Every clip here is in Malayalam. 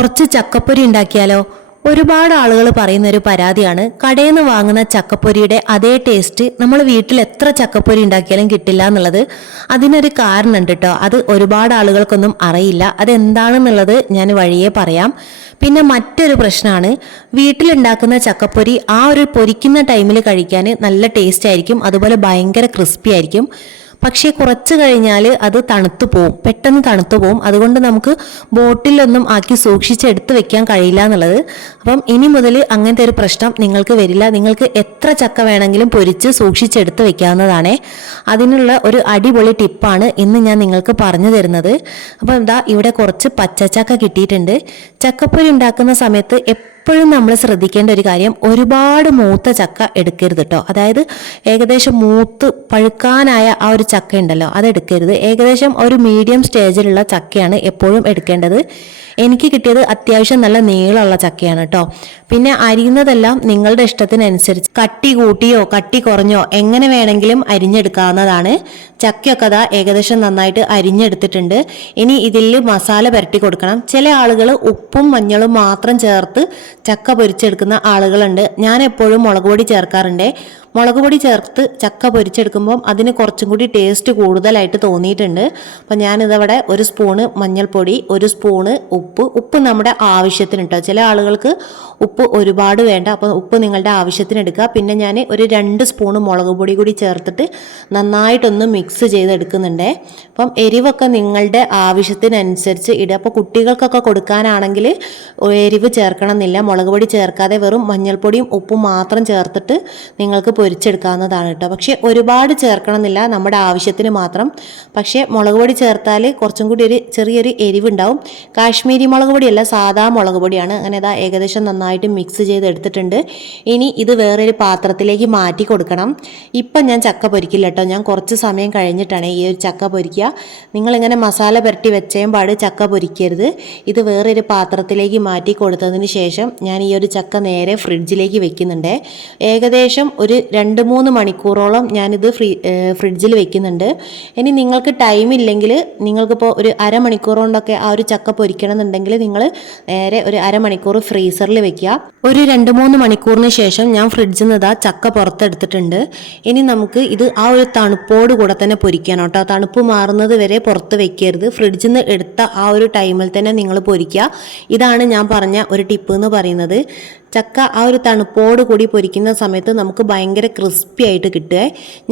കുറച്ച് ചക്കപ്പൊരി ഉണ്ടാക്കിയാലോ? ഒരുപാട് ആളുകൾ പറയുന്ന ഒരു പരാതിയാണ്, കടയിൽ നിന്ന് വാങ്ങുന്ന ചക്കപ്പൊരിയുടെ അതേ ടേസ്റ്റ് നമ്മൾ വീട്ടിൽ എത്ര ചക്കപ്പൊരി ഉണ്ടാക്കിയാലും കിട്ടില്ല എന്നുള്ളത്. അതിനൊരു കാരണമുണ്ട് കേട്ടോ. അത് ഒരുപാട് ആളുകൾക്കൊന്നും അറിയില്ല. അതെന്താണെന്നുള്ളത് ഞാൻ വഴിയേ പറയാം. പിന്നെ മറ്റൊരു പ്രശ്നമാണ്, വീട്ടിലുണ്ടാക്കുന്ന ചക്കപ്പൊരി ആ ഒരു പൊരിക്കുന്ന ടൈമിൽ കഴിക്കാൻ നല്ല ടേസ്റ്റ് ആയിരിക്കും, അതുപോലെ ഭയങ്കര ക്രിസ്പി ആയിരിക്കും. പക്ഷേ കുറച്ച് കഴിഞ്ഞാൽ അത് തണുത്തു പോവും, പെട്ടെന്ന് തണുത്തു പോവും. അതുകൊണ്ട് നമുക്ക് ബോട്ടിലൊന്നും ആക്കി സൂക്ഷിച്ചെടുത്ത് വെക്കാൻ കഴിയില്ല എന്നുള്ളത്. അപ്പം ഇനി മുതൽ അങ്ങനത്തെ ഒരു പ്രശ്നം നിങ്ങൾക്ക് വരില്ല. നിങ്ങൾക്ക് എത്ര ചക്ക വേണമെങ്കിലും പൊരിച്ച് സൂക്ഷിച്ചെടുത്ത് വെക്കാവുന്നതാണേ. അതിനുള്ള ഒരു അടിപൊളി ടിപ്പാണ് ഇന്ന് ഞാൻ നിങ്ങൾക്ക് പറഞ്ഞു തരുന്നത്. അപ്പം എന്താ, ഇവിടെ കുറച്ച് പച്ചച്ചക്ക കിട്ടിയിട്ടുണ്ട്. ചക്കപ്പൊരി ഉണ്ടാക്കുന്ന സമയത്ത് എപ്പോഴും നമ്മൾ ശ്രദ്ധിക്കേണ്ട ഒരു കാര്യം, ഒരുപാട് മൂത്ത ചക്ക എടുക്കരുത് കേട്ടോ. അതായത് ഏകദേശം മൂത്ത് പഴുക്കാനായ ആ ഒരു ചക്ക ഉണ്ടല്ലോ, അതെടുക്കരുത്. ഏകദേശം ഒരു മീഡിയം സ്റ്റേജിലുള്ള ചക്കയാണ് എപ്പോഴും എടുക്കേണ്ടത്. എനിക്ക് കിട്ടിയത് അത്യാവശ്യം നല്ല നീളമുള്ള ചക്കയാണ് കേട്ടോ. പിന്നെ അരിയുന്നതെല്ലാം നിങ്ങളുടെ ഇഷ്ടത്തിനനുസരിച്ച് കട്ടി കൂട്ടിയോ കട്ടി കുറഞ്ഞോ എങ്ങനെ വേണമെങ്കിലും അരിഞ്ഞെടുക്കാവുന്നതാണ്. ചക്കയൊക്കെ അതാ ഏകദേശം നന്നായിട്ട് അരിഞ്ഞെടുത്തിട്ടുണ്ട്. ഇനി ഇതിൽ മസാല പുരട്ടി കൊടുക്കണം. ചില ആളുകൾ ഉപ്പും മഞ്ഞളും മാത്രം ചേർത്ത് ചക്ക പൊരിച്ചെടുക്കുന്ന ആളുകളുണ്ട്. ഞാൻ എപ്പോഴും മുളക് പൊടി ചേർക്കാറുണ്ട്. മുളക് പൊടി ചേർത്ത് ചക്ക പൊരിച്ചെടുക്കുമ്പോൾ അതിന് കുറച്ചും കൂടി ടേസ്റ്റ് കൂടുതലായിട്ട് തോന്നിയിട്ടുണ്ട്. അപ്പം ഞാനിതവിടെ ഒരു സ്പൂണ് മഞ്ഞൾപ്പൊടി, ഒരു സ്പൂണ് ഉപ്പ് നമ്മുടെ ആവശ്യത്തിന് കേട്ടോ. ചില ആളുകൾക്ക് ഉപ്പ് ഒരുപാട് വേണ്ട, അപ്പം ഉപ്പ് നിങ്ങളുടെ ആവശ്യത്തിന് എടുക്കുക. പിന്നെ ഞാൻ ഒരു 2 സ്പൂണ് മുളക് പൊടി കൂടി ചേർത്തിട്ട് നന്നായിട്ടൊന്ന് മിക്സ് ചെയ്തെടുക്കുന്നുണ്ട്. അപ്പം എരിവൊക്കെ നിങ്ങളുടെ ആവശ്യത്തിനനുസരിച്ച് ഇടുക. അപ്പോൾ കുട്ടികൾക്കൊക്കെ കൊടുക്കാനാണെങ്കിൽ എരിവ് ചേർക്കണം എന്നില്ല. മുളക് പൊടി ചേർക്കാതെ വെറും മഞ്ഞൾപ്പൊടിയും ഉപ്പും മാത്രം ചേർത്തിട്ട് നിങ്ങൾക്ക് പൊരിച്ചെടുക്കാവുന്നതാണ് കേട്ടോ. പക്ഷേ ഒരുപാട് ചേർക്കണം എന്നില്ല, നമ്മുടെ ആവശ്യത്തിന് മാത്രം. പക്ഷേ മുളക് പൊടി ചേർത്താൽ കുറച്ചും കൂടി ഒരു ചെറിയൊരു എരിവുണ്ടാവും. കാശ്മീരി മുളക് പൊടിയല്ല, സാധാ മുളക് പൊടിയാണ്. അങ്ങനെ ഇതാ ഏകദേശം നന്നായിട്ട് മിക്സ് ചെയ്തെടുത്തിട്ടുണ്ട്. ഇനി ഇത് വേറൊരു പാത്രത്തിലേക്ക് മാറ്റി കൊടുക്കണം. ഇപ്പം ഞാൻ ചക്ക പൊരിക്കില്ല കേട്ടോ. ഞാൻ കുറച്ച് സമയം കഴിഞ്ഞിട്ടാണ് ഈ ഒരു ചക്ക പൊരിക്കുക. നിങ്ങളിങ്ങനെ മസാല പുരട്ടി വെച്ചേം പാട് ചക്ക പൊരിക്കരുത്. ഇത് വേറൊരു പാത്രത്തിലേക്ക് മാറ്റി കൊടുത്തതിന് ശേഷം ഞാൻ ഈ ഒരു ചക്ക നേരെ ഫ്രിഡ്ജിലേക്ക് വെക്കുന്നുണ്ട്. ഏകദേശം ഒരു 2-3 മണിക്കൂറോളം ഞാനിത് ഫ്രിഡ്ജിൽ വെക്കുന്നുണ്ട്. ഇനി നിങ്ങൾക്ക് ടൈം ഇല്ലെങ്കിൽ, നിങ്ങൾക്കിപ്പോൾ ഒരു അരമണിക്കൂർ കൊണ്ടൊക്കെ ആ ഒരു ചക്ക പൊരിക്കണം എന്നുണ്ടെങ്കിൽ നിങ്ങൾ നേരെ ഒരു അരമണിക്കൂർ ഫ്രീസറിൽ വെക്കുക. ഒരു 2-3 മണിക്കൂറിന് ശേഷം ഞാൻ ഫ്രിഡ്ജിൽ നിന്ന് ഇതാ ചക്ക പുറത്തെടുത്തിട്ടുണ്ട്. ഇനി നമുക്ക് ഇത് ആ ഒരു തണുപ്പോട് കൂടെ തന്നെ പൊരിക്കണം കേട്ടോ. തണുപ്പ് മാറുന്നത് വരെ പുറത്ത് വെക്കരുത്. ഫ്രിഡ്ജിൽ നിന്ന് എടുത്ത ആ ഒരു ടൈമിൽ തന്നെ നിങ്ങൾ പൊരിക്കുക. ഇതാണ് ഞാൻ പറഞ്ഞ ഒരു ടിപ്പ് എന്ന് പറയുന്നത്. ചക്ക ആ ഒരു തണുപ്പോട് കൂടി പൊരിക്കുന്ന സമയത്ത് നമുക്ക് ഭയങ്കര ക്രിസ്പി ആയിട്ട് കിട്ടുക.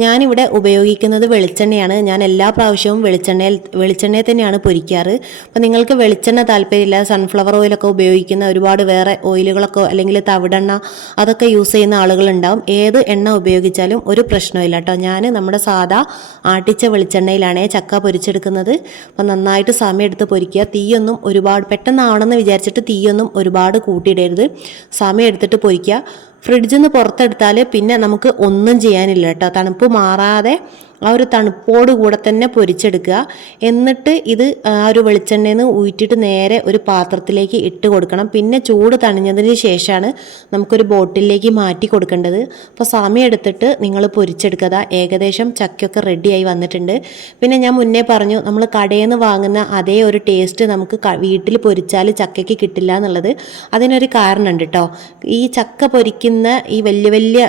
ഞാനിവിടെ ഉപയോഗിക്കുന്നത് വെളിച്ചെണ്ണയാണ്. ഞാൻ എല്ലാ പ്രാവശ്യവും വെളിച്ചെണ്ണയിൽ തന്നെയാണ് പൊരിക്കാറ്. അപ്പോൾ നിങ്ങൾക്ക് വെളിച്ചെണ്ണ താല്പര്യമില്ല, സൺഫ്ലവർ ഓയിലൊക്കെ ഉപയോഗിക്കുന്ന ഒരുപാട് വേറെ ഓയിലുകളൊക്കെ അല്ലെങ്കിൽ തവിടെണ്ണ അതൊക്കെ യൂസ് ചെയ്യുന്ന ആളുകളുണ്ടാവും. ഏത് എണ്ണ ഉപയോഗിച്ചാലും ഒരു പ്രശ്നമില്ല കേട്ടോ. ഞാൻ നമ്മുടെ സാധാ ആട്ടിച്ച വെളിച്ചെണ്ണയിലാണ് ചക്ക പൊരിച്ചെടുക്കുന്നത്. അപ്പോൾ നന്നായിട്ട് സമയം എടുത്ത് പൊരിക്കുക. തീയൊന്നും ഒരുപാട് പെട്ടെന്നാവണമെന്ന് വിചാരിച്ചിട്ട് തീയൊന്നും ഒരുപാട് കൂട്ടിയിടരുത്. സമയം എടുത്തിട്ട് പൊരിക്കുക. ഫ്രിഡ്ജിൽ നിന്ന് പുറത്തെടുത്താൽ പിന്നെ നമുക്ക് ഒന്നും ചെയ്യാനില്ല കേട്ടോ. തണുപ്പ് മാറാതെ ആ ഒരു തണുപ്പോട് കൂടെ തന്നെ പൊരിച്ചെടുക്കുക. എന്നിട്ട് ഇത് ആ ഒരു വെളിച്ചെണ്ണയിൽ നിന്ന് ഊറ്റിയിട്ട് നേരെ ഒരു പാത്രത്തിലേക്ക് ഇട്ട് കൊടുക്കണം. പിന്നെ ചൂട് തണിഞ്ഞതിന് ശേഷമാണ് നമുക്കൊരു ബോട്ടിലേക്ക് മാറ്റി കൊടുക്കേണ്ടത്. അപ്പോൾ സമയം എടുത്തിട്ട് നിങ്ങൾ പൊരിച്ചെടുക്കുക. ഏകദേശം ചക്കയൊക്കെ റെഡിയായി വന്നിട്ടുണ്ട്. പിന്നെ ഞാൻ മുന്നേ പറഞ്ഞു, നമ്മൾ കടയിൽ നിന്ന് വാങ്ങുന്ന അതേ ഒരു ടേസ്റ്റ് നമുക്ക് വീട്ടിൽ പൊരിച്ചാൽ ചക്കയ്ക്ക് കിട്ടില്ല എന്നുള്ളത്. അതിനൊരു കാരണമുണ്ട് കേട്ടോ. ഈ ചക്ക പൊരിക്കുന്ന ഈ വലിയ വലിയ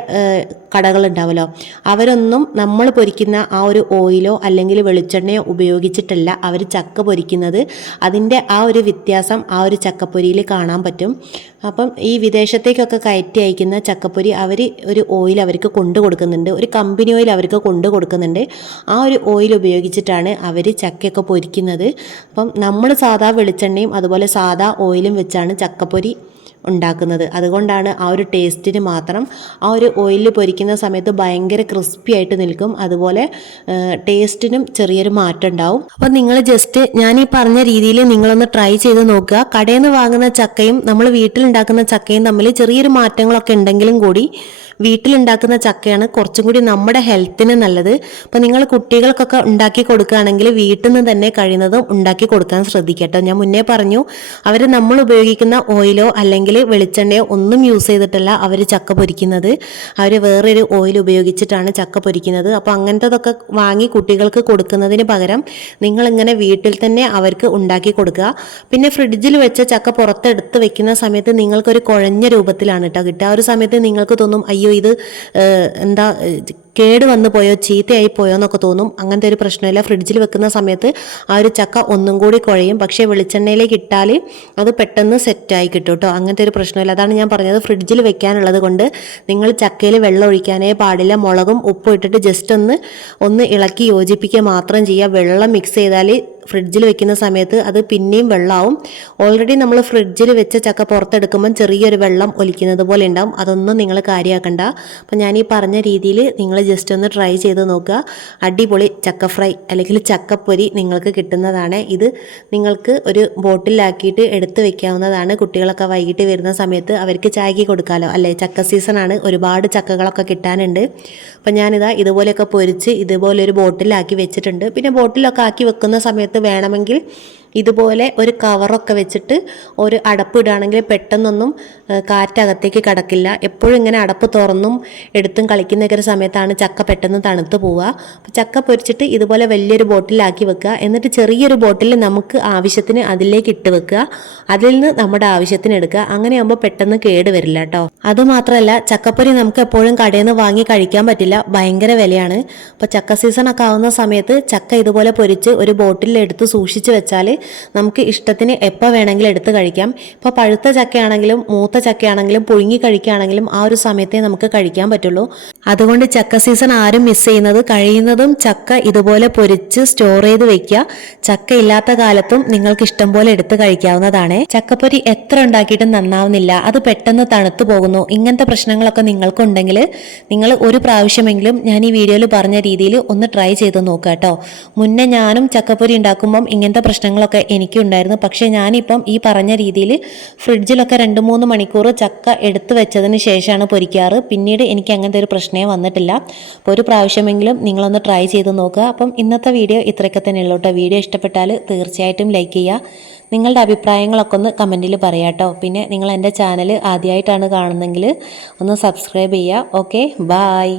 കടകളുണ്ടാവുമല്ലോ, അവരൊന്നും നമ്മൾ പൊരിക്കുന്ന ആ ഒരു ഓയിലോ അല്ലെങ്കിൽ വെളിച്ചെണ്ണയോ ഉപയോഗിച്ചിട്ടല്ല അവർ ചക്ക പൊരിക്കുന്നത്. അതിൻ്റെ ആ ഒരു വ്യത്യാസം ആ ഒരു ചക്കപ്പൊരിയിൽ കാണാൻ പറ്റും. അപ്പം ഈ വിദേശത്തേക്കൊക്കെ കയറ്റി അയക്കുന്ന ചക്കപ്പൊരി അവർ ഒരു ഓയിൽ അവർക്ക് കൊണ്ടു കൊടുക്കുന്നുണ്ട്, ഒരു കമ്പനി ഓയിൽ അവർക്ക് കൊണ്ടു കൊടുക്കുന്നുണ്ട്. ആ ഒരു ഓയിൽ ഉപയോഗിച്ചിട്ടാണ് അവർ ചക്കയൊക്കെ പൊരിക്കുന്നത്. അപ്പം നമ്മൾ സാധാ വെളിച്ചെണ്ണയും അതുപോലെ സാധാ ഓയിലും വെച്ചാണ് ചക്കപ്പൊരി ഉണ്ടാക്കുന്നത്. അതുകൊണ്ടാണ് ആ ഒരു ടേസ്റ്റിന് മാത്രം. ആ ഒരു ഓയിലിൽ പൊരിക്കുന്ന സമയത്ത് ഭയങ്കര ക്രിസ്പി ആയിട്ട് നിൽക്കും. അതുപോലെ ടേസ്റ്റിനും ചെറിയൊരു മാറ്റം ഉണ്ടാവും. അപ്പം നിങ്ങൾ ജസ്റ്റ് ഞാൻ ഈ പറഞ്ഞ രീതിയിൽ നിങ്ങളൊന്ന് ട്രൈ ചെയ്ത് നോക്കുക. കടയിൽ നിന്ന് വാങ്ങുന്ന ചക്കയും നമ്മൾ വീട്ടിലുണ്ടാക്കുന്ന ചക്കയും തമ്മിൽ ചെറിയൊരു മാറ്റങ്ങളൊക്കെ ഉണ്ടെങ്കിലും കൂടി വീട്ടിലുണ്ടാക്കുന്ന ചക്കയാണ് കുറച്ചും കൂടി നമ്മുടെ ഹെൽത്തിന് നല്ലത്. അപ്പം നിങ്ങൾ കുട്ടികൾക്കൊക്കെ ഉണ്ടാക്കി കൊടുക്കുകയാണെങ്കിൽ വീട്ടിൽ നിന്ന് തന്നെ കഴിയുന്നതും ഉണ്ടാക്കി കൊടുക്കാൻ ശ്രദ്ധിക്കട്ടോ. ഞാൻ മുന്നേ പറഞ്ഞു, അവർ നമ്മൾ ഉപയോഗിക്കുന്ന ഓയിലോ അല്ലെങ്കിൽ ആണെങ്കിൽ വെളിച്ചെണ്ണയോ ഒന്നും യൂസ് ചെയ്തിട്ടല്ല അവർ ചക്ക പൊരിക്കുന്നത്. അവർ വേറൊരു ഓയിൽ ഉപയോഗിച്ചിട്ടാണ് ചക്ക പൊരിക്കുന്നത്. അപ്പോൾ അങ്ങനത്തതൊക്കെ വാങ്ങി കുട്ടികൾക്ക് കൊടുക്കുന്നതിന് പകരം നിങ്ങളിങ്ങനെ വീട്ടിൽ തന്നെ അവർക്ക് ഉണ്ടാക്കി കൊടുക്കുക. പിന്നെ ഫ്രിഡ്ജിൽ വെച്ച ചക്ക പുറത്തെടുത്ത് വെക്കുന്ന സമയത്ത് നിങ്ങൾക്കൊരു കുഴഞ്ഞ രൂപത്തിലാണ് കേട്ടോ കിട്ടുക. ആ ഒരു സമയത്ത് നിങ്ങൾക്ക് തോന്നും അയ്യോ ഇത് എന്താ കേട് വന്നു പോയോ, ചീത്തയായി പോയോ എന്നൊക്കെ തോന്നും. അങ്ങനത്തെ ഒരു പ്രശ്നമില്ല. ഫ്രിഡ്ജിൽ വെക്കുന്ന സമയത്ത് ആ ഒരു ചക്ക ഒന്നും കൂടി കുഴയും. പക്ഷേ വെളിച്ചെണ്ണയിലേക്ക് ഇട്ടാൽ അത് പെട്ടെന്ന് സെറ്റായി കിട്ടും കേട്ടോ. അങ്ങനത്തെ ഒരു പ്രശ്നമില്ല. അതാണ് ഞാൻ പറഞ്ഞത്, ഫ്രിഡ്ജിൽ വെക്കാനുള്ളത് കൊണ്ട് നിങ്ങൾ ചക്കയിൽ വെള്ളം ഒഴിക്കാനേ പാടില്ല. മുളകും ഉപ്പും ഇട്ടിട്ട് ജസ്റ്റ് ഒന്ന് ഇളക്കി യോജിപ്പിക്കുക മാത്രം ചെയ്യുക. വെള്ളം മിക്സ് ചെയ്താൽ ഫ്രിഡ്ജിൽ വെക്കുന്ന സമയത്ത് അത് പിന്നെയും വെള്ളമാവും. ഓൾറെഡി നമ്മൾ ഫ്രിഡ്ജിൽ വെച്ച ചക്ക പുറത്തെടുക്കുമ്പം ചെറിയൊരു വെള്ളം ഒലിക്കുന്നത് പോലെ ഉണ്ടാവും. അതൊന്നും നിങ്ങൾ കാര്യമാക്കണ്ട. അപ്പം ഞാൻ ഈ പറഞ്ഞ രീതിയിൽ നിങ്ങൾ ജസ്റ്റ് ഒന്ന് ട്രൈ ചെയ്ത് നോക്കുക. അടിപൊളി ചക്ക ഫ്രൈ അല്ലെങ്കിൽ ചക്കപ്പൊരി നിങ്ങൾക്ക് കിട്ടുന്നതാണ്. ഇത് നിങ്ങൾക്ക് ഒരു ബോട്ടിലാക്കിയിട്ട് എടുത്ത് വെക്കാവുന്നതാണ്. കുട്ടികളൊക്കെ വൈകിട്ട് വരുന്ന സമയത്ത് അവർക്ക് ചായക്ക് കൊടുക്കാമല്ലോ അല്ലേ. ചക്ക സീസണാണ്, ഒരുപാട് ചക്കകളൊക്കെ കിട്ടാനുണ്ട്. അപ്പം ഞാനിതാ ഇതുപോലെയൊക്കെ പൊരിച്ച് ഇതുപോലെ ഒരു ബോട്ടിലാക്കി വെച്ചിട്ടുണ്ട്. പിന്നെ ബോട്ടിലൊക്കെ ആക്കി വെക്കുന്ന സമയത്ത് വേണമെങ്കിൽ ഇതുപോലെ ഒരു കവറൊക്കെ വെച്ചിട്ട് ഒരു അടപ്പ് ഇടുകയാണെങ്കിൽ പെട്ടെന്നൊന്നും കാറ്റകത്തേക്ക് കടക്കില്ല. എപ്പോഴും ഇങ്ങനെ അടപ്പ് തുറന്നും എടുത്തും കളിക്കുന്നൊക്കെ ഒരു സമയത്താണ് ചക്ക പെട്ടെന്ന് തണുത്ത് പോവുക. അപ്പോൾ ചക്ക പൊരിച്ചിട്ട് ഇതുപോലെ വലിയൊരു ബോട്ടിലാക്കി വെക്കുക. എന്നിട്ട് ചെറിയൊരു ബോട്ടിൽ നമുക്ക് ആവശ്യത്തിന് അതിലേക്ക് ഇട്ട് വെക്കുക. അതിൽ നിന്ന് നമ്മുടെ ആവശ്യത്തിന് എടുക്കുക. അങ്ങനെയാകുമ്പോൾ പെട്ടെന്ന് കേട് വരില്ല കേട്ടോ. അതുമാത്രമല്ല ചക്കപ്പൊരി നമുക്ക് എപ്പോഴും കടയിൽ നിന്ന് വാങ്ങി കഴിക്കാൻ പറ്റില്ല, ഭയങ്കര വിലയാണ്. അപ്പോൾ ചക്ക സീസണൊക്കെ ആവുന്ന സമയത്ത് ചക്ക ഇതുപോലെ പൊരിച്ച് ഒരു ബോട്ടിൽ എടുത്ത് സൂക്ഷിച്ച് വെച്ചാൽ നമുക്ക് ഇഷ്ടത്തിന് എപ്പോൾ വേണമെങ്കിലും എടുത്ത് കഴിക്കാം. ഇപ്പോൾ പഴുത്ത ചക്കയാണെങ്കിലും മൂത്ത ചക്കയാണെങ്കിലും പുഴുങ്ങി കഴിക്കുകയാണെങ്കിലും ആ ഒരു സമയത്തേ നമുക്ക് കഴിക്കാൻ പറ്റുള്ളൂ. അതുകൊണ്ട് ചക്ക സീസൺ ആരും മിസ് ചെയ്യുന്നത് കഴിയുന്നതും ചക്ക ഇതുപോലെ പൊരിച്ച് സ്റ്റോർ ചെയ്ത് വെക്കുക. ചക്ക ഇല്ലാത്ത കാലത്തും നിങ്ങൾക്ക് ഇഷ്ടം പോലെ എടുത്ത് കഴിക്കാവുന്നതാണ്. ചക്കപ്പൊരി എത്ര ഉണ്ടാക്കിയിട്ടും നന്നാവുന്നില്ല, അത് പെട്ടെന്ന് തണുത്തു പോകുന്നു. ഇങ്ങനത്തെ പ്രശ്നങ്ങളൊക്കെ നിങ്ങൾക്കുണ്ടെങ്കിൽ നിങ്ങൾ ഒരു പ്രാവശ്യമെങ്കിലും ഞാൻ ഈ വീഡിയോയിൽ പറഞ്ഞ രീതിയിൽ ഒന്ന് ട്രൈ ചെയ്ത് നോക്കുക കേട്ടോ. മുന്നേ ഞാനും ചക്കപ്പൊരി ഉണ്ടാക്കുമ്പം ഇങ്ങനത്തെ പ്രശ്നങ്ങളൊക്കെ എനിക്കുണ്ടായിരുന്നു. പക്ഷേ ഞാനിപ്പം ഈ പറഞ്ഞ രീതിയിൽ ഫ്രിഡ്ജിലൊക്കെ 2-3 മണിക്കൂർ ചക്ക എടുത്തു വെച്ചതിന് ശേഷമാണ് പൊരിക്കാറ്. പിന്നീട് എനിക്ക് അങ്ങനത്തെ ഒരു പ്രശ്നമേ വന്നിട്ടില്ല. അപ്പോൾ ഒരു പ്രാവശ്യമെങ്കിലും നിങ്ങളൊന്ന് ട്രൈ ചെയ്ത് നോക്കുക. അപ്പം ഇന്നത്തെ വീഡിയോ ഇത്രയൊക്കെ തന്നെ ഉള്ളൂ കേട്ടോ. വീഡിയോ ഇഷ്ടപ്പെട്ടാൽ തീർച്ചയായിട്ടും ലൈക്ക് ചെയ്യുക. നിങ്ങളുടെ അഭിപ്രായങ്ങളൊക്കെ ഒന്ന് കമൻറ്റിൽ പറയാം കേട്ടോ. പിന്നെ നിങ്ങൾ എൻ്റെ ചാനൽ ആദ്യമായിട്ടാണ് കാണുന്നതെങ്കിൽ ഒന്ന് സബ്സ്ക്രൈബ് ചെയ്യുക. Okay, bye.